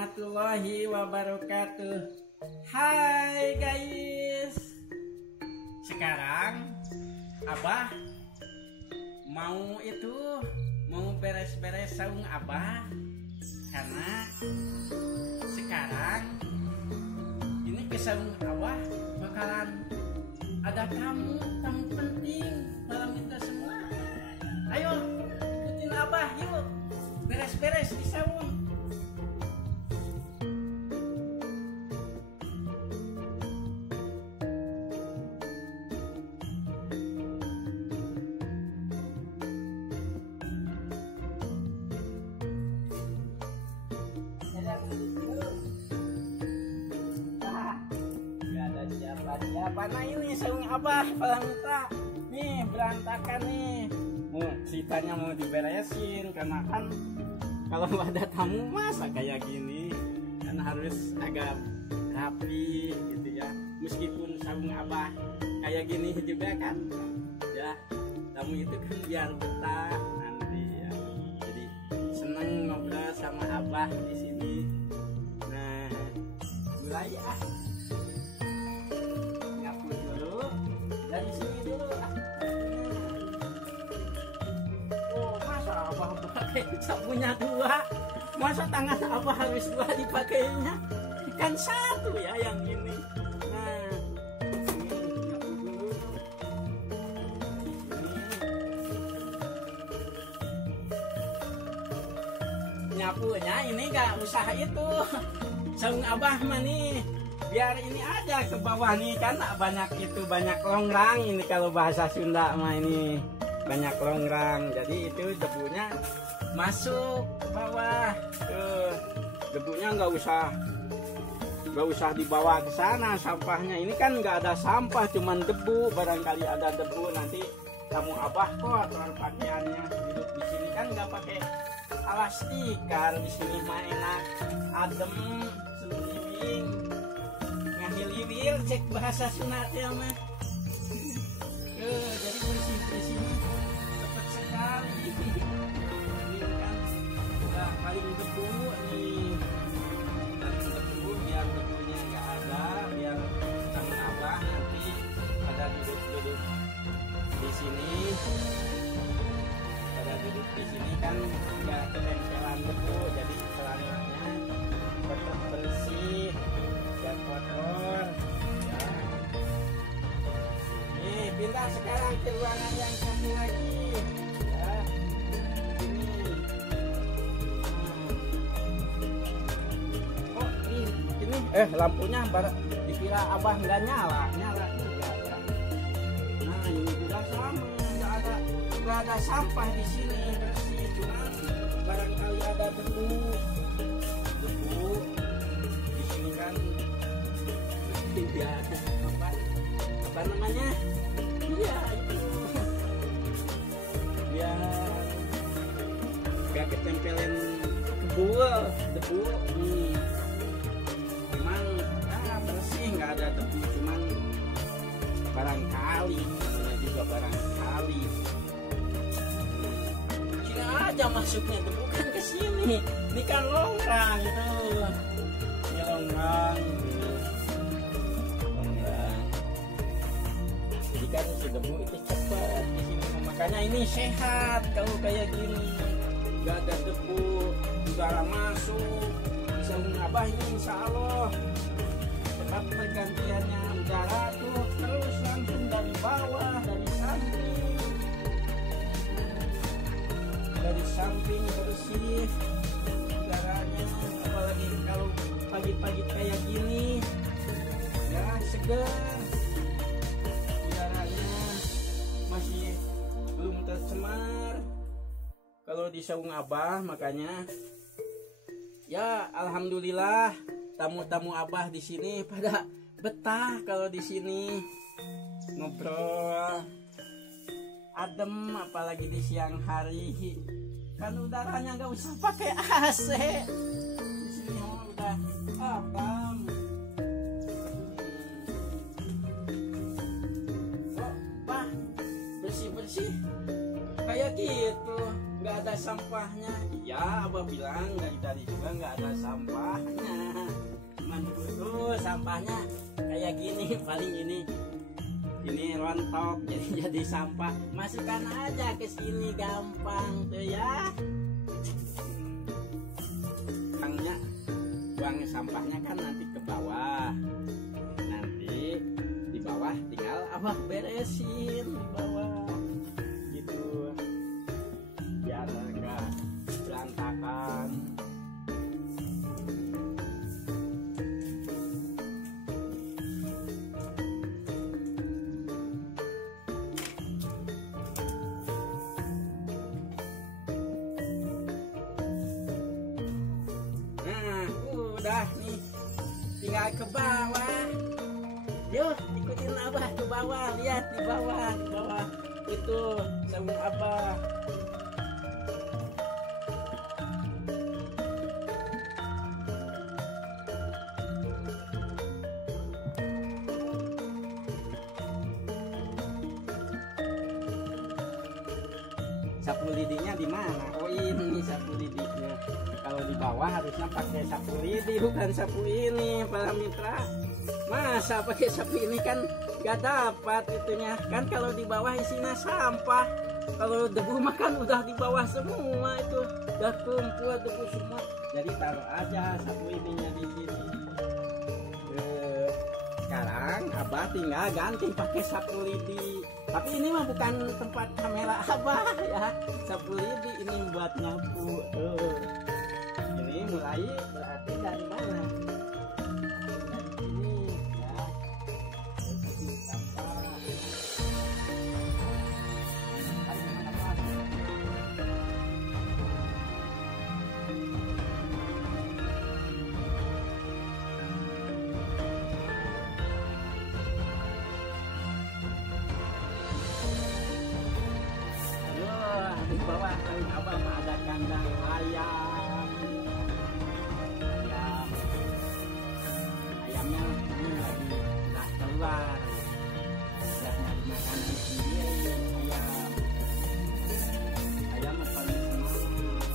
warahmatullahi wabarakatuh. Hai guys. Sekarang Abah mau beres-beres saung Abah, karena sekarang ini ke saung Abah bakalan ada tamu penting dalam kita semua. Ayo ikutin Abah yuk, beres-beres di saung. Siapa ini saung Abah minta nih, berantakan nih. Ceritanya mau diberesin, karena kan kalau ada tamu masa kayak gini kan harus agak rapi gitu ya. Meskipun saung Abah kayak gini juga kan ya, tamu itu kan biar betah nanti ya. Jadi seneng ngobrol sama Abah di sini. Nah, mulai ya. Dari sini dulu. Oh, masa Abah pakai sapunya dua? Masa tangan Abah harus dua dipakainya? Kan satu ya yang ini. Nah, nyapunya ini gak usah itu. Saung Abah mah nih, biar ini aja ke bawah nih, kan banyak longrang ini, kalau bahasa Sunda mah ini banyak longrang, jadi itu debunya masuk ke bawah tuh. Debunya nggak usah dibawa ke sana sampahnya. Ini kan nggak ada sampah, cuman debu. Barangkali ada debu nanti tamu Abah kotor pakaiannya. Duduk di sini kan nggak pakai alas tikar, di sini mah enak adem seliwing. Ngahiliwil cek bahasa Sunatnya mah. Jadi bersih-bersihnya cepat sekali. Ini kan udah paling debu nih. Paling debu, biar debunya nggak ada, biar sama Abah nanti pada duduk-duduk di sini. Pada duduk di sini kan nggak ketempelan debu, jadi celananya tetap bersih. Dan kotor ya. Nih, pindah sekarang ke ruangan yang satu lagi ya. Ini oh ini lampunya dikira Abah nggak nyala juga ya. Nah, ini juga sama, nggak ada sampah di sini, bersih, cuma barangkali ada debu di sini kan. Tidak apa namanya, iya itu biar gak ketempelan debu nih. Cuman bersih, nggak ada debu, cuman barangkali juga barangkali kira aja masuknya debu kan ke sini. Ini kan longrang tuh, ini longrang. Kan si debu itu cepat di sini, makanya ini sehat kalau kayak gini, nggak ada debu, udara masuk. Di saung Abah ini insya Allah tetap pergantiannya udara tuh terus langsung dari bawah, dari samping bersih udaranya, apalagi kalau pagi-pagi kayak gini ya, segar. Masih belum tercemar kalau di saung Abah, makanya ya alhamdulillah tamu-tamu Abah di sini pada betah kalau di sini ngobrol adem, apalagi di siang hari kan udaranya nggak usah pakai AC. Di sini udah adem. bersih kayak gitu, nggak nggak ada sampahnya. Iya, abah bilang dari tadi juga nggak ada sampahnya. Cuman tuh sampahnya kayak gini, paling ini rontok jadi sampah. Masukkan aja ke sini gampang tuh ya. Buang sampahnya kan nanti ke bawah. Nanti di bawah tinggal abah beresin di bawah. Gitu. Biar enggak berantakan. Udah nih, tinggal ke bawah. Yuk ikutin abah ke bawah. Lihat di bawah itu sabun abah. Sapu lidinya di mana? Oh ini sapu lidinya. Kalau di bawah harusnya pakai sapu lidi, bukan sapu ini, para mitra. Masa pakai sapu ini kan gak dapat itunya. Kan kalau di bawah isinya sampah. Kalau debu makan udah di bawah semua itu. Udah kumpul debu semua. Jadi taruh aja sapu ininya di sini. Sekarang abah tinggal ganti pakai sapu lidi. Tapi ini mah bukan tempat kamera abah ya. Sapu lidi ini buat nyapu. Ini mulai berarti dari mana? Dari sini ya. Dari sini sampah. Di bawah kali abah ada kandang ayam. Ayamnya ini lagi udah keluar, udah nyari makanan sendiri. Ayam paling semangat.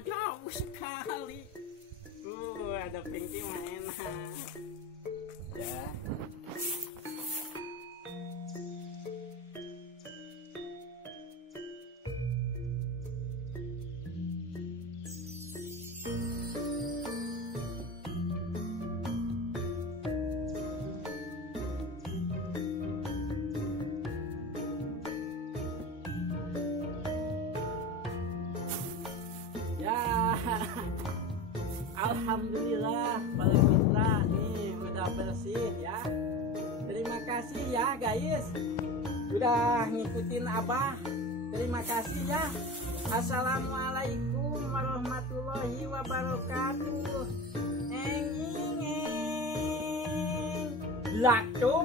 Jauh sekali. Ada pinky mah enak. Ya. Alhamdulillah para mitra nih udah bersih ya. Terima kasih ya guys udah ngikutin abah. Terima kasih ya. Assalamualaikum warahmatullahi wabarakatuh. Lakto